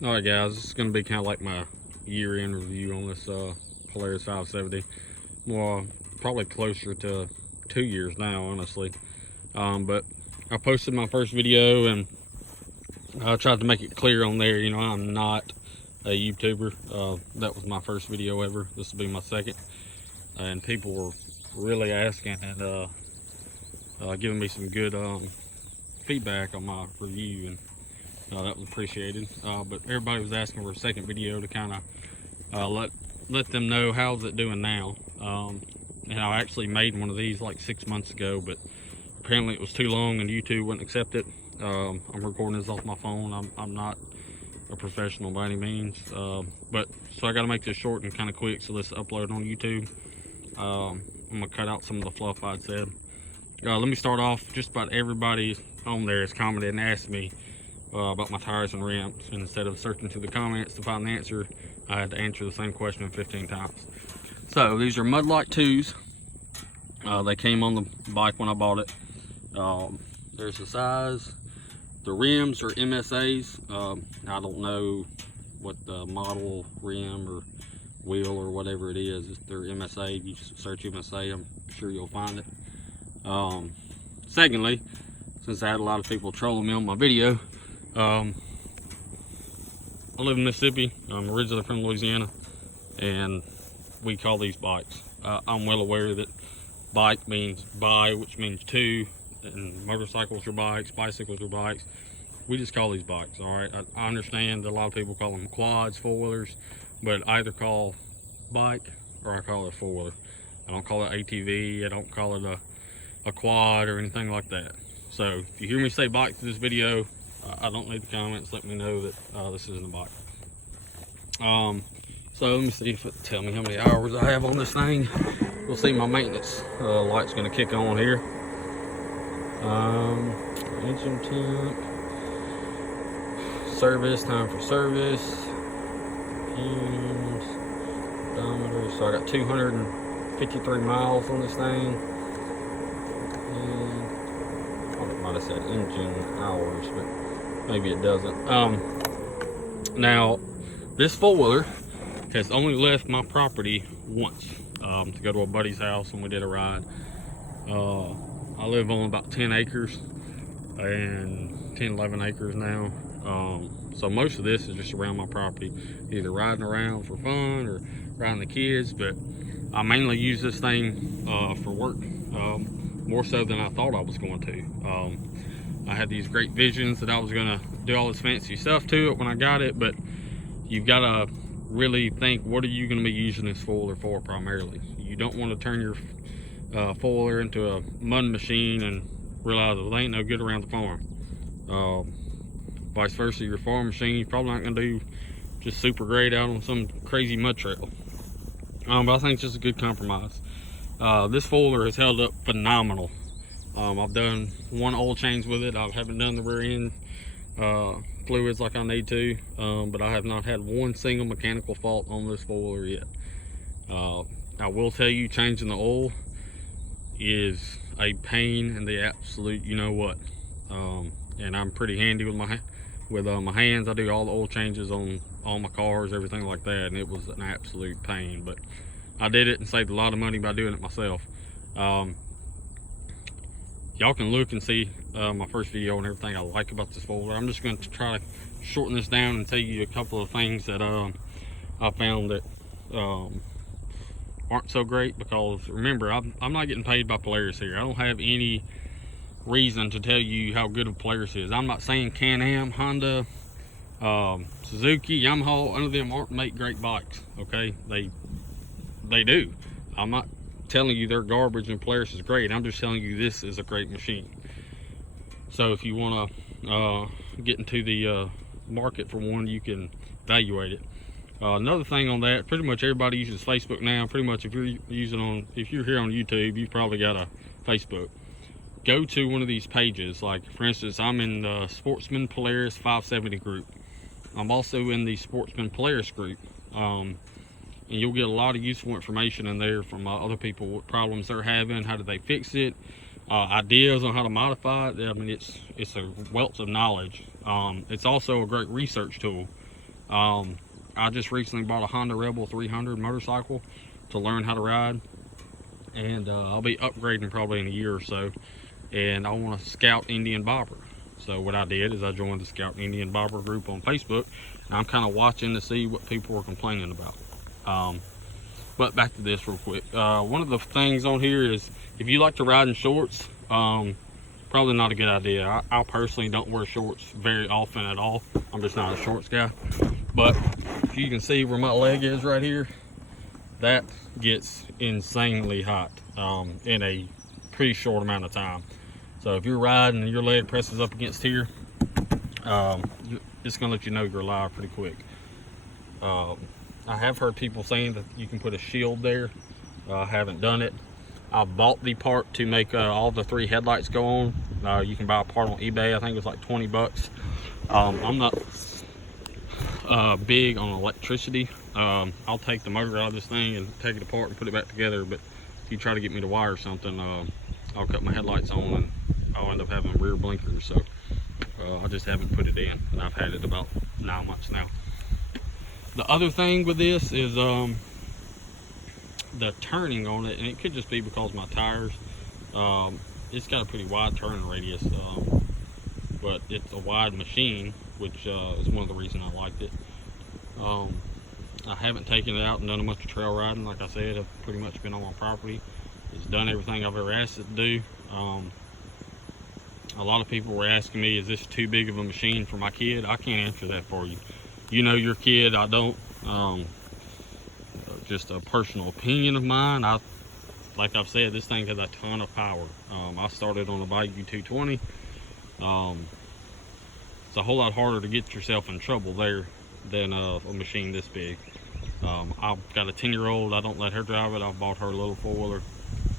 Alright guys, this is going to be kind of like my year-end review on this Polaris 570. Well, probably closer to 2 years now, honestly. But I posted my first video and I tried to make it clear on there, you know, I'm not a YouTuber. That was my first video ever. This will be my second. And people were really asking and giving me some good feedback on my review, and that was appreciated. But everybody was asking for a second video to kind of let them know how's it doing now. And I actually made one of these like 6 months ago, but apparently it was too long and YouTube wouldn't accept it. I'm recording this off my phone. I'm not a professional by any means, but so I got to make this short and kind of quick, so let's upload it on YouTube. I'm gonna cut out some of the fluff I'd said. Let me start off. Just about everybody on there has commented and asked me about my tires and rims, and instead of searching through the comments to find the answer, I had to answer the same question 15 times. So these are Mudlight 2s. They came on the bike when I bought it. There's the size. The rims are MSAs. I don't know what the model rim or wheel or whatever it is. They're MSA. If you search MSA, I'm sure you'll find it. Secondly, since I had a lot of people trolling me on my video, I live in Mississippi. I'm originally from Louisiana, and we call these bikes. I'm well aware that bike means bi, which means two, and motorcycles are bikes, bicycles are bikes. We just call these bikes, all right? I understand that a lot of people call them quads, four-wheelers, but I either call bike or I call it a four-wheeler. I don't call it ATV, I don't call it a quad or anything like that. So if you hear me say bike through this video, I don't need the comments. Let me know that this isn't a bike. So let me see if it tell me how many hours I have on this thing. We'll see. My maintenance light's going to kick on here. Engine temp, service, time for service, and odometer. So I got 253 miles on this thing. And I might have said engine hours, but maybe it doesn't. Now this four-wheeler has only left my property once, to go to a buddy's house when we did a ride. I live on about 10 acres and 11 acres now. So most of this is just around my property, either riding around for fun or riding the kids, but I mainly use this thing for work, more so than I thought I was going to. I had these great visions that I was gonna do all this fancy stuff to it when I got it, but you've got to really think, what are you going to be using this four-wheeler for primarily? You don't want to turn your four-wheeler into a mud machine and realize it ain't no good around the farm. Vice versa, your farm machine, you're probably not going to do just super great out on some crazy mud trail. But I think it's just a good compromise. This four-wheeler has held up phenomenal. I've done one oil change with it. I haven't done the rear end fluids like I need to, but I have not had one single mechanical fault on this four-wheeler yet. I will tell you, changing the oil is a pain in the absolute you know what. And I'm pretty handy with my hands. I do all the oil changes on all my cars, everything like that, and it was an absolute pain, but I did it and saved a lot of money by doing it myself. Y'all can look and see my first video and everything I like about this four-wheeler. I'm just going to try to shorten this down and tell you a couple of things that I found that aren't so great, because remember, I'm not getting paid by Polaris here. I don't have any reason to tell you how good a Polaris is. I'm not saying Can-Am, Honda, Suzuki, Yamaha, none of them aren't make great bikes, okay? They do. I'm not telling you they're garbage and Polaris is great. I'm just telling you this is a great machine. So if you want to get into the market for one, you can evaluate it. Another thing on that, pretty much everybody uses Facebook now. Pretty much if you're here on YouTube, you've probably got a Facebook. Go to one of these pages. Like for instance, I'm in the Sportsman Polaris 570 group. I'm also in the Sportsman Polaris group. And you'll get a lot of useful information in there from other people, what problems they're having, how do they fix it, ideas on how to modify it. I mean, it's a wealth of knowledge. It's also a great research tool. I just recently bought a Honda Rebel 300 motorcycle to learn how to ride, and I'll be upgrading probably in a year or so, and I want to scout Indian bobber. So what I did is I joined the Scout Indian Bobber group on Facebook, and I'm kind of watching to see what people are complaining about. But back to this real quick. One of the things on here is if you like to ride in shorts, probably not a good idea. I personally don't wear shorts very often at all. I'm just not a shorts guy. But if you can see where my leg is right here, that gets insanely hot in a pretty short amount of time. So if you're riding and your leg presses up against here, it's gonna let you know you're alive pretty quick. I have heard people saying that you can put a shield there. I haven't done it. I bought the part to make all the 3 headlights go on. You can buy a part on eBay. I think it was like 20 bucks. I'm not big on electricity. I'll take the motor out of this thing and take it apart and put it back together, but if you try to get me to wire something, I'll cut my headlights on and I'll end up having rear blinkers. So I just haven't put it in, and I've had it about 9 months now. The other thing with this is the turning on it, and it could just be because of my tires. It's got a pretty wide turn radius, but it's a wide machine, which is one of the reasons I liked it. I haven't taken it out and done a bunch of trail riding. Like I said, I've pretty much been on my property. It's done everything I've ever asked it to do. A lot of people were asking me, is this too big of a machine for my kid? I can't answer that for you. You know your kid, I don't. Just a personal opinion of mine. Like I've said, this thing has a ton of power. I started on a Bayou 220. It's a whole lot harder to get yourself in trouble there than a machine this big. I've got a 10-year-old. I don't let her drive it. I've bought her a little 4-wheeler.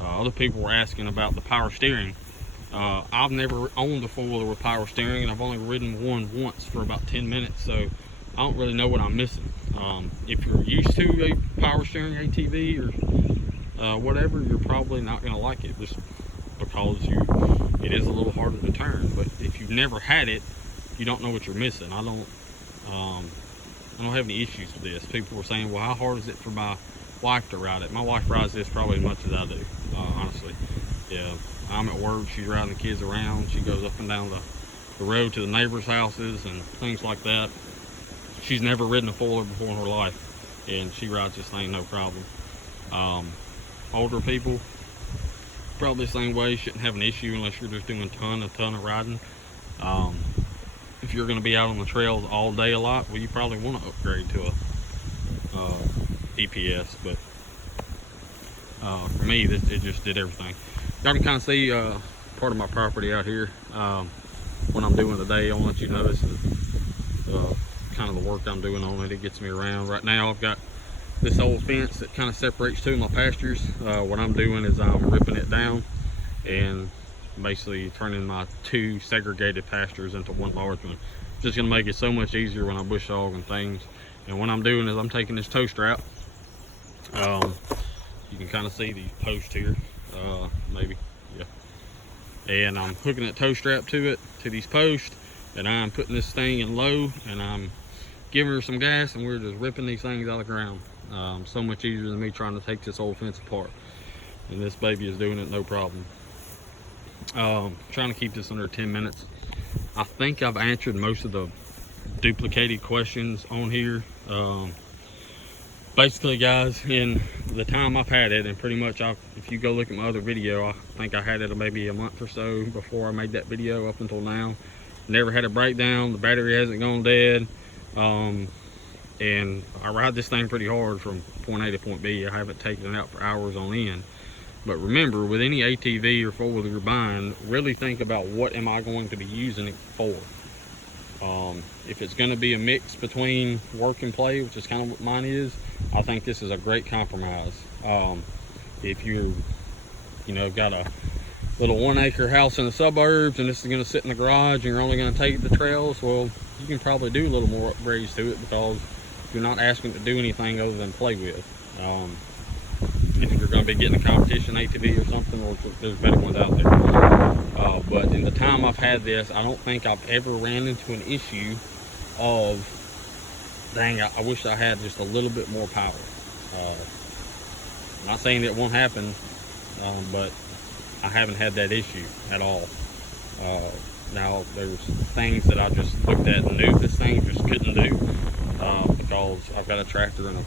Other people were asking about the power steering. I've never owned a 4-wheeler with power steering, and I've only ridden one once for about 10 minutes, so I don't really know what I'm missing. If you're used to a power steering ATV or whatever, you're probably not going to like it, just because it is a little harder to turn. But if you've never had it, you don't know what you're missing. I don't have any issues with this. People were saying, well, how hard is it for my wife to ride it? My wife rides this probably as much as I do, honestly. Yeah, I'm at work, she's riding the kids around, she goes up and down the road to the neighbors' houses and things like that. She's never ridden a 4-wheeler before in her life, and she rides this thing no problem. Older people, probably the same way, shouldn't have an issue unless you're just doing a ton of riding. If you're going to be out on the trails all day a lot, well, you probably want to upgrade to a EPS, but for me, it just did everything. Y'all can kind of see part of my property out here. What I'm doing today, I want you to notice kind of the work I'm doing on it. It gets me around. Right now, I've got this old fence that kind of separates 2 of my pastures. What I'm doing is I'm ripping it down and basically turning my 2 segregated pastures into 1 large one. Just gonna make it so much easier when I bush hog and things. And what I'm doing is I'm taking this tow strap. You can kind of see these posts here, maybe, yeah. And I'm hooking that tow strap to these posts, and I'm putting this thing in low, and I'm giving her some gas, and we're just ripping these things out of the ground. So much easier than me trying to take this old fence apart. And this baby is doing it no problem. Trying to keep this under 10 minutes. I think I've answered most of the duplicated questions on here. Basically, guys, in the time I've had it, and pretty much if you go look at my other video, I think I had it maybe a month or so before I made that video up until now. Never had a breakdown. The battery hasn't gone dead. And I ride this thing pretty hard from point A to point B. I haven't taken it out for hours on end. But remember, with any ATV or 4-wheeler you're buying, really think about what am I going to be using it for. If it's going to be a mix between work and play, which is kind of what mine is, I think this is a great compromise. If you got a little 1-acre house in the suburbs and this is going to sit in the garage and you're only going to take it to trails, well, you can probably do a little more upgrades to it because you're not asking it to do anything other than play with. If you're going to be getting a competition ATV or something, or there's better ones out there. But in the time I've had this, I don't think I've ever ran into an issue of dang, I wish I had just a little bit more power. Not saying it won't happen, but I haven't had that issue at all. Now there's things that I just looked at and knew this thing just couldn't do, because I've got a tractor and a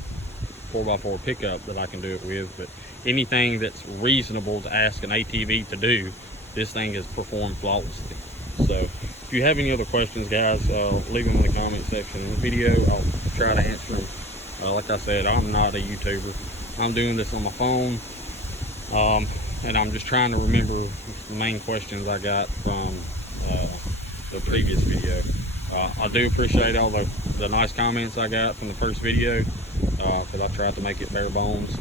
4x4 pickup that I can do it with. But anything that's reasonable to ask an ATV to do, this thing has performed flawlessly. So if you have any other questions, guys, leave them in the comment section in the video. I'll try to answer them. Like I said, I'm not a YouTuber. I'm doing this on my phone, and I'm just trying to remember the main questions I got from the previous video. I do appreciate all the nice comments I got from the first video, because I tried to make it bare bones.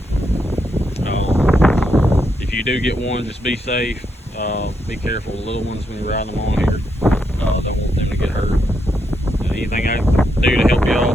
If you do get one, just be safe. Be careful with little ones when you're riding them on here. Don't want them to get hurt. Anything I can do to help y'all,